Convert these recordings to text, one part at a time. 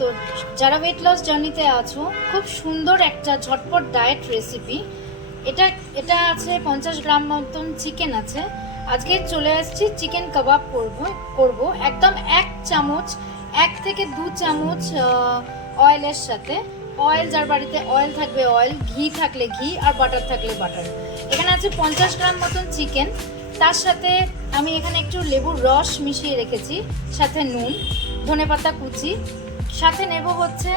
তো যারা weight loss জার্নিতে আছো, খুব সুন্দর একটা ঝটপট ডায়েট রেসিপি। এটা আছে 50 গ্রাম মতন চিকেন আছে। আজকে চলে আসছি চিকেন কাবাব করব একদম 1 চামচ 1 থেকে 2 চামচ অয়েলের সাথে। অয়েল, যার বাড়িতে অয়েল থাকবে অয়েল, ঘি থাকলে ঘি, আর বাটার থাকলে বাটার। এখানে আছে 50 গ্রাম মতন চিকেন। তার সাথে আমি এখানে একটু লেবুর রস মিশিয়ে রেখেছি, সাথে নুন, ধনেপাতা কুচি, সাথে নেব হচ্ছে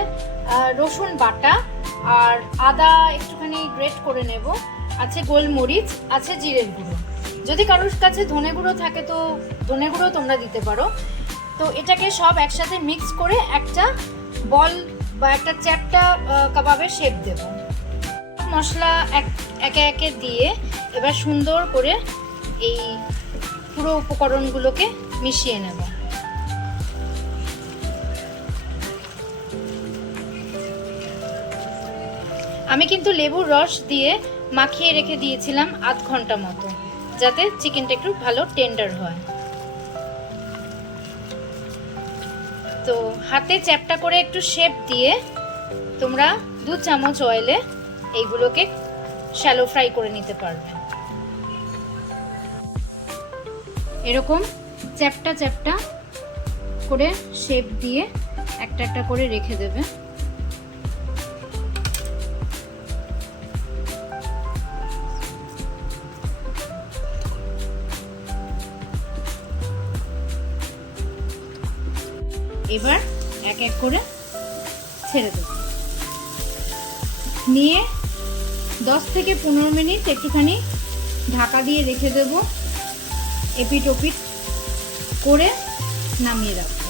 রসুন বাটা, আর আদা একটুখানি গ্রেট করে নেব, আছে গোলমরিচ, আছে জিরের গুঁড়ো। যদি কারোর কাছে ধনে গুঁড়ো থাকে তো ধনে গুঁড়ো তোমরা দিতে পারো। তো এটাকে সব একসাথে মিক্স করে একটা বল বা একটা চ্যাপ্টা কাবাবের শেপ দেব। মশলা একে একে দিয়ে এবার সুন্দর করে এই পুরো উপকরণগুলোকে মিশিয়ে নেব। আমি কিন্তু লেবুর রস দিয়ে মাখিয়ে রেখে দিয়েছিলাম আধ ঘন্টা মতো, যাতে চিকেনটা একটু ভালো টেন্ডার হয়। তো হাতে চ্যাপটা করে একটু শেপ দিয়ে তোমরা 2 চামচ অয়েলে এইগুলোকে শ্যালো ফ্রাই করে নিতে পারবে। এরকম চ্যাপটা চ্যাপটা করে শেপ দিয়ে একটা একটা করে রেখে দেবে। এবার এক এক করে ছেড়ে দেব, নিয়ে 10 থেকে 15 মিনিট একটুখানি ঢাকা দিয়ে রেখে দেব। এপিট ওপিট করে নামিয়ে রাখবো।